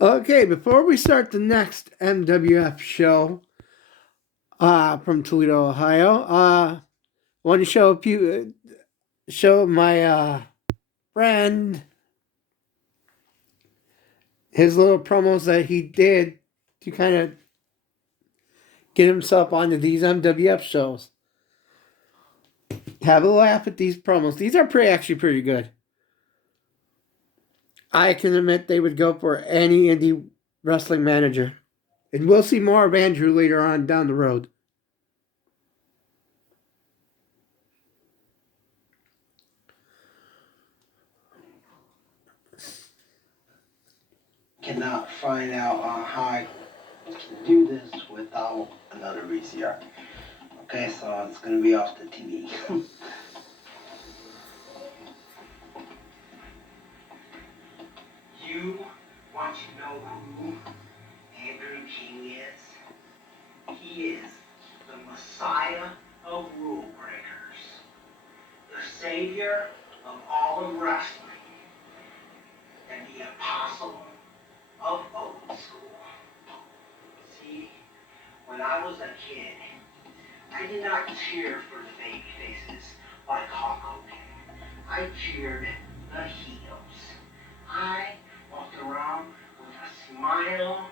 Okay, before we start the next MWF show from Toledo, Ohio, I want to show my friend his little promos that he did to kind of get himself onto these MWF shows. Have a laugh at these promos. These are actually pretty good. I can admit they would go for any indie wrestling manager. And we'll see more of Andrew later on down the road. Cannot find out how I can do this without another VCR. Okay, so it's gonna be off the TV. You want to know who Andrew King is? He is the Messiah of rule breakers, the savior of all of wrestling, and the apostle of old school. See, when I was a kid, I did not cheer for the baby faces like Hulk Hogan. I cheered the heels. I walked around with a smile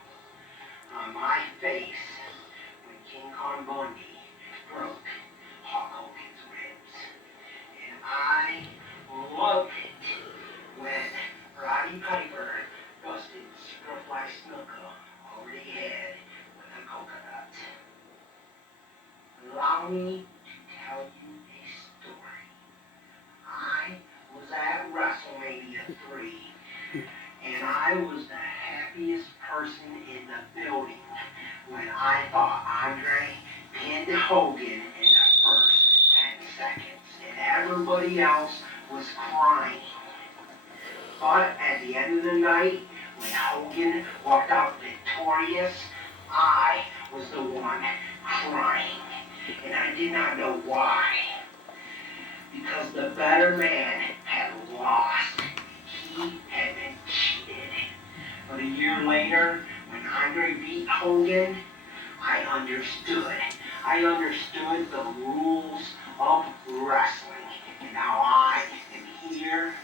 on my face when King Kong Bundy broke Hulk Hogan's ribs. And I loved it when Roddy Piper busted Superfly Snuka over the head with a coconut. Allow me to tell you a story. I was at WrestleMania 3, and I was the happiest person in the building when I thought Andre pinned Hogan in the first 10 seconds, and everybody else was crying. But at the end of the night, when Hogan walked out victorious, I was the one crying. And I did not know why. Because the better man had lost. He had been cheated. But a year later, when Andre beat Hogan, I understood. I understood the rules of wrestling. And now I am here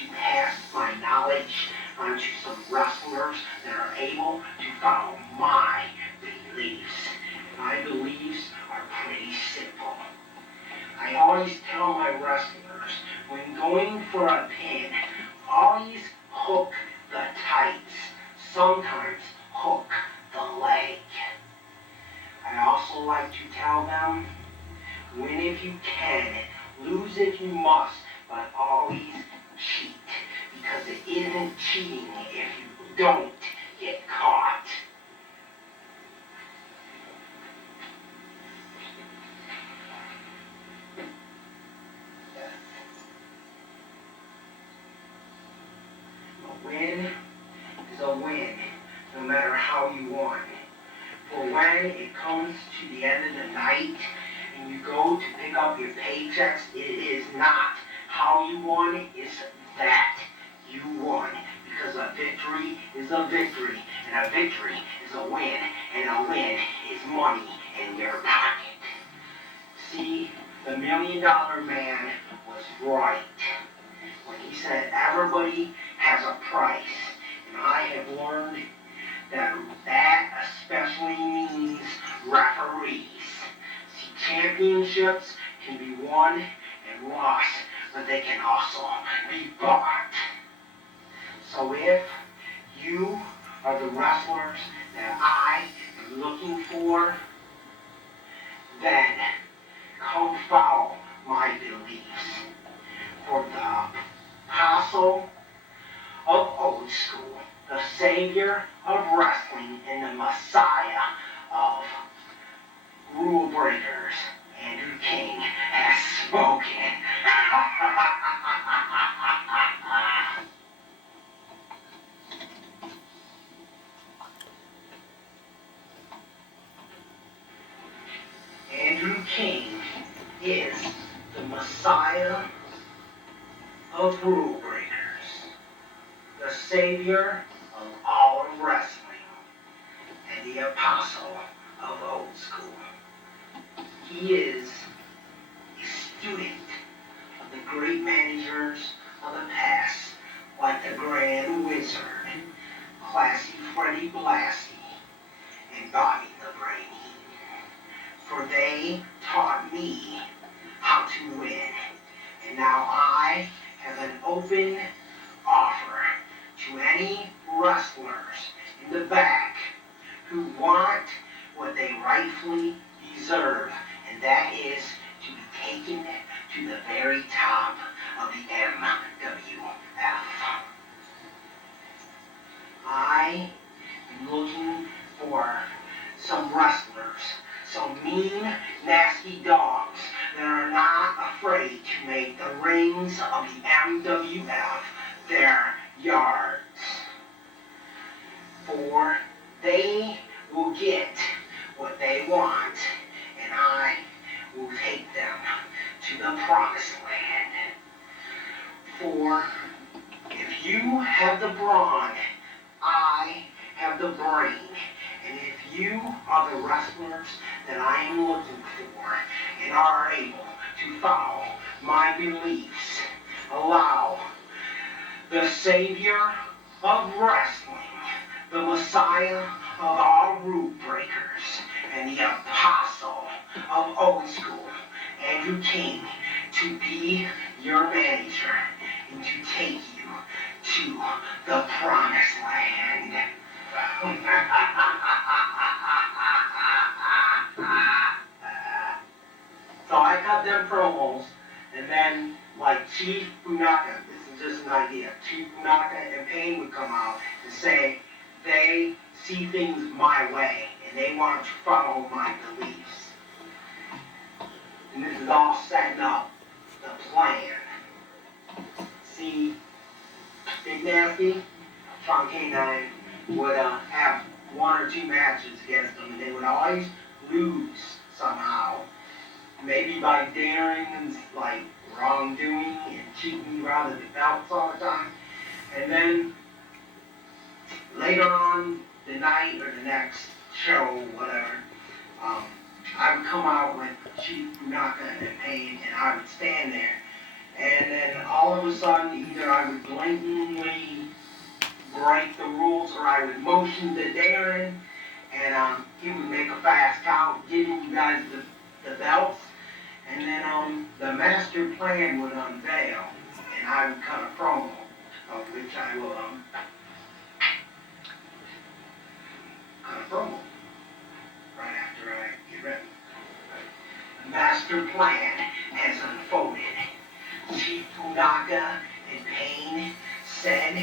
to pass my knowledge onto some wrestlers that are able to follow my beliefs. My beliefs are pretty simple. I always tell my wrestlers, when going for a pin, always hook the tights. Sometimes hook the leg. I also like to tell them, win if you can, lose if you must, but always cheat. Because it isn't cheating if you don't get caught. A win is a win, no matter how you won. For when it comes to the end of the night and you go to pick up your paychecks, it is not how you won, it's that you won. Because a victory is a victory, and a victory is a win, and a win is money in your pocket. See, the $1 Million Man was right when he said everybody has a price. And I have learned that especially means referees. See, championships can be won and lost, but they can also be bought. So if you are the wrestlers that I am looking for, then come follow my beliefs. For the apostle of old school, the savior of wrestling, and the messiah of rule breakers, Andrew King has spoken. Andrew King is the messiah of rule breakers, the savior of of all of wrestling and the apostle of old school. He is a student of the great managers of the past, like the Grand Wizard, Classy Freddie Blassie, and Bobby the Brain Heat. For they taught me how to win, and now I have an open offer to any wrestlers in the back who want what they rightfully deserve, and that is to be taken to the very top of the MWF. I am looking for some wrestlers, some mean, nasty dogs that are not afraid to make the rings of the MWF their yards. For they will get what they want, and I will take them to the promised land. For if you have the brawn, I have the brain. And if you are the wrestlers that I am looking for and are able to follow my beliefs, allow the Savior of wrestling, the Messiah of all rule breakers, and the Apostle of old school, Andrew King, to be your manager and to take you to the promised land. So I cut them promos, and then like Chief Punaka, this is just an idea, Chief Punaka and Payne would come out and say they see things my way and they want to follow my beliefs. And this is all setting up the plan. See, Big Nasty, Sean K9 would have one or two matches against them, and they would always lose somehow. Maybe by Darren's like wrongdoing and cheating around the belts all the time. And then later on the night or the next show, whatever, I would come out with Chief Punaka and Payne, and I would stand there. And then all of a sudden, either I would blatantly break the rules, or I would motion to Darren, and he would make a fast count, giving you guys the belts. And then the master plan would unveil, and I would cut a promo, of which I will cut a promo right after I get ready. The master plan has unfolded. Chief Punaka and Payne said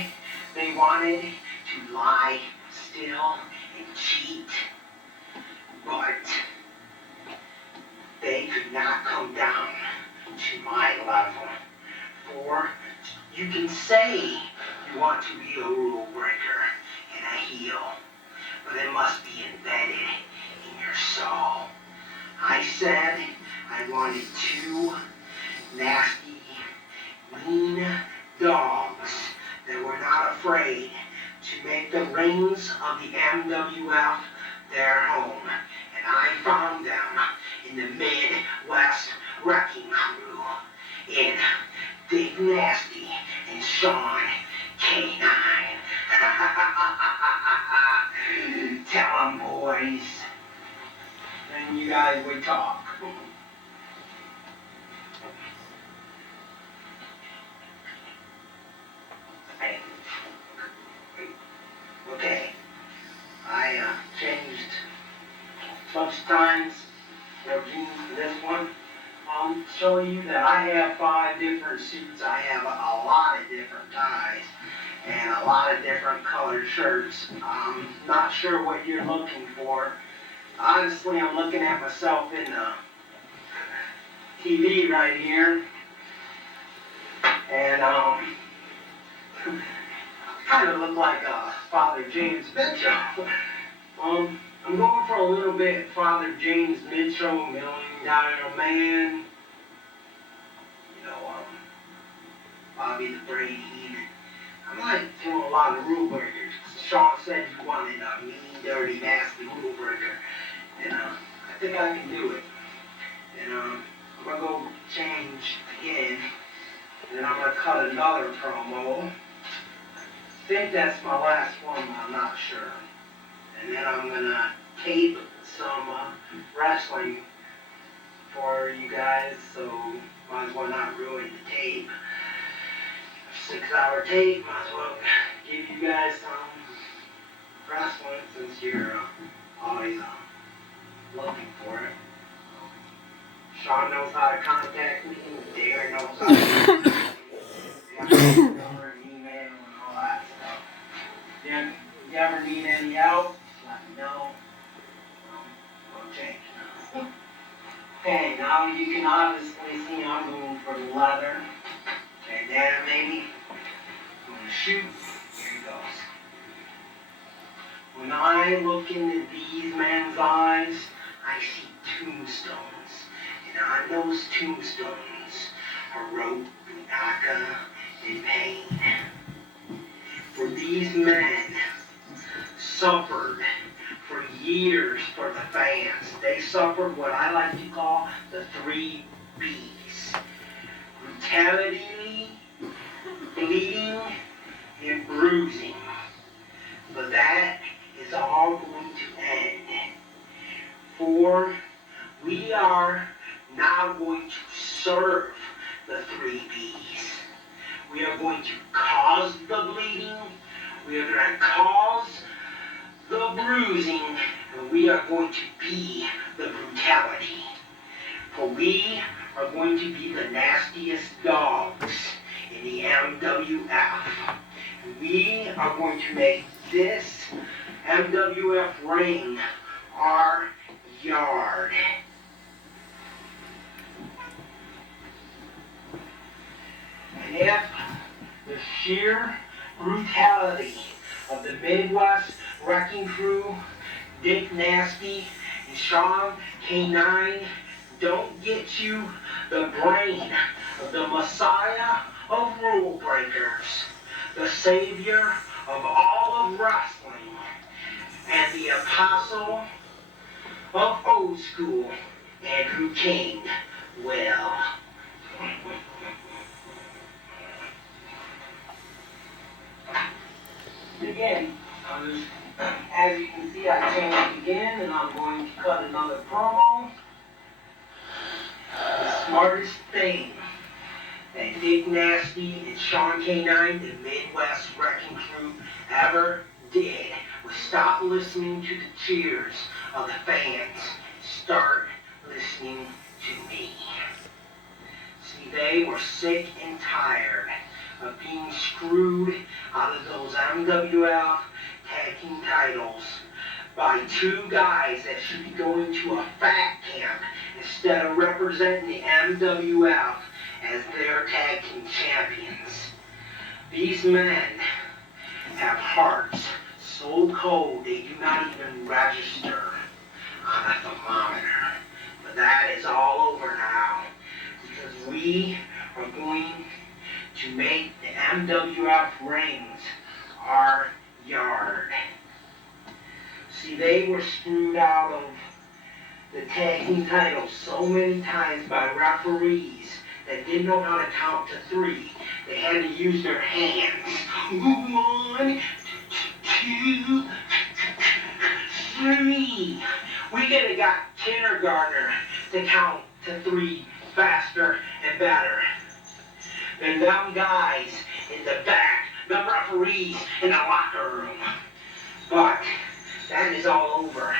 they wanted to lie, steal, and cheat, but they could not come down to my level. For you can say you want to be a rule breaker and a heel, but it must be embedded in your soul. I said I wanted two nasty, mean dogs that were not afraid to make the rings of the MWF their home. And I found them in the Midwest Wrecking Crew, in Big Nasty and Sean K9. Tell them, boys. Then you guys would talk. Okay, I changed a bunch of times for this one. I'll show you that I have 5 different suits. I have a lot of different ties and a lot of different colored shirts. I'm not sure what you're looking for. Honestly, I'm looking at myself in the TV right here, and kind of look like Father James Mitchell. I'm going for a little bit Father James Mitchell, $1 Million Man. You know, Bobby the Brain Heat. I'm like doing a lot of rule breakers. Sean said you wanted a mean, dirty, nasty rule breaker. And I think I can do it. And I'm going to go change again. And then I'm going to cut another promo. I think that's my last one, but I'm not sure. And then I'm going to tape some wrestling for you guys, so might as well not ruin the tape. 6-hour tape, might as well give you guys some wrestling since you're always looking for it. Sean knows how to contact me, Darren knows how to contact me, number and email and all that stuff. Then, if you ever need any help, let me know. I'll change now. Okay, now you can obviously see I'm going for the leather. Okay, there, baby. I'm going to shoot. Here he goes. When I look into these men's eyes, I see tombstones. And on those tombstones are wrote Aka and pain. For these men suffered for years for the fans. They suffered what I like to call the 3 B's. Brutality, bleeding, and bruising. But that is all going to end. For we are now going to serve the 3 B's. We are going to cause the bleeding. We are going to cause the bruising. And we are going to be the brutality. For we are going to be the nastiest dogs in the MWF. And we are going to make this MWF ring our yard. And if the sheer brutality of the Midwest Wrecking Crew, Dick Nasty, and Sean K9 don't get you the brain of the Messiah of Rule Breakers, the Savior of all of wrestling, and the Apostle of Old School, Andrew King, will. Again, as you can see, I changed again, and I'm going to cut another promo. The smartest thing that Dick Nasty and Sean K9, the Midwest Wrecking Crew, ever did was stop listening to the cheers of the fans. Start listening to me. See, they were sick and tired of being screwed out of those MWF tag team titles by 2 guys that should be going to a fat camp instead of representing the MWF as their tag team champions. These men have hearts so cold they do not even register on a thermometer. But that is all over now, because we are going to make the MWF rings our yard. See, they were screwed out of the tag team titles so many times by referees that didn't know how to count to 3. They had to use their hands. 1, 2, 3. We could have got kindergartner to count to 3 faster and better than them guys in the back, the referees in the locker room. But that is all over.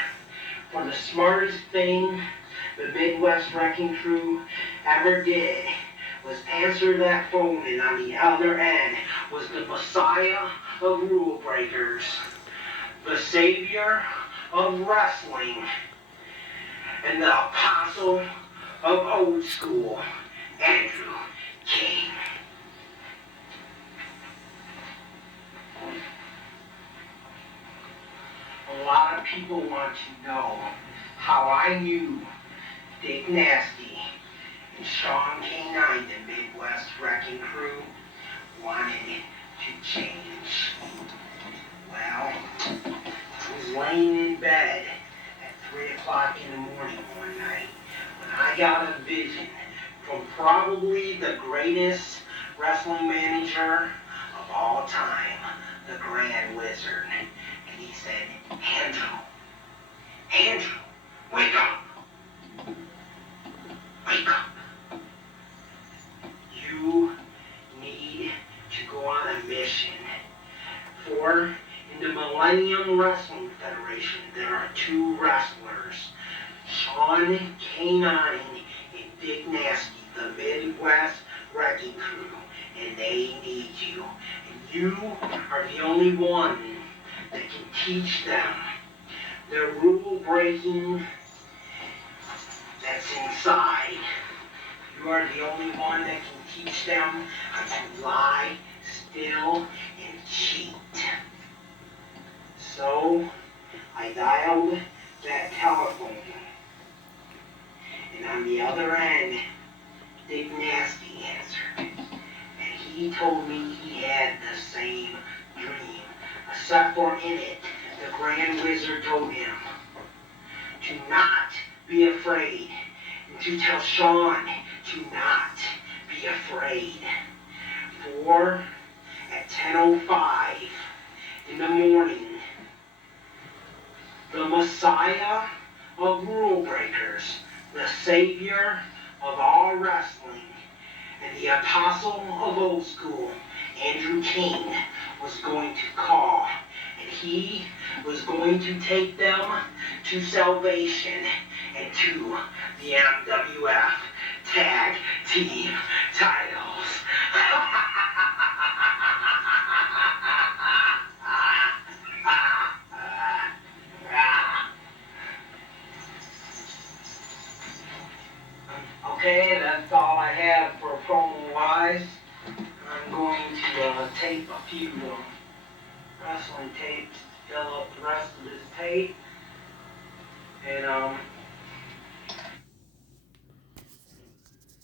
For the smartest thing the Midwest Wrecking Crew ever did was answer that phone, and on the other end was the Messiah of Rule Breakers, the Savior of wrestling, and the Apostle of Old School, Andrew King. A lot of people want to know how I knew Dick Nasty and Sean K9, the Midwest Wrecking Crew, wanted to change. Well, o'clock in the morning one night when I got a vision from probably the greatest wrestling manager of all time, the Grand Wizard. And he said, Andrew, wake up. Wake up. You need to go on a mission. For in the Millennium Wrestling Federation, there are two wrestlers, Sean K9 and Dick Nasty, the Midwest Wrecking Crew, and they need you. And you are the only one that can teach them the rule breaking that's inside. You are the only one that can teach them how to lie, steal, and cheat. So I dialed that telephone, and on the other end, Dick Nasty answered, and he told me he had the same dream, except for in it, the Grand Wizard told him to not be afraid, and to tell Sean to not be afraid. For at 10:05 in the morning, the Messiah of Rule Breakers, the Savior of all wrestling, and the Apostle of Old School, Andrew King, was going to call, and he was going to take them to salvation and to the MWF Tag Team titles. Okay, that's all I have for promo-wise. I'm going to tape a few wrestling tapes to fill up the rest of this tape. And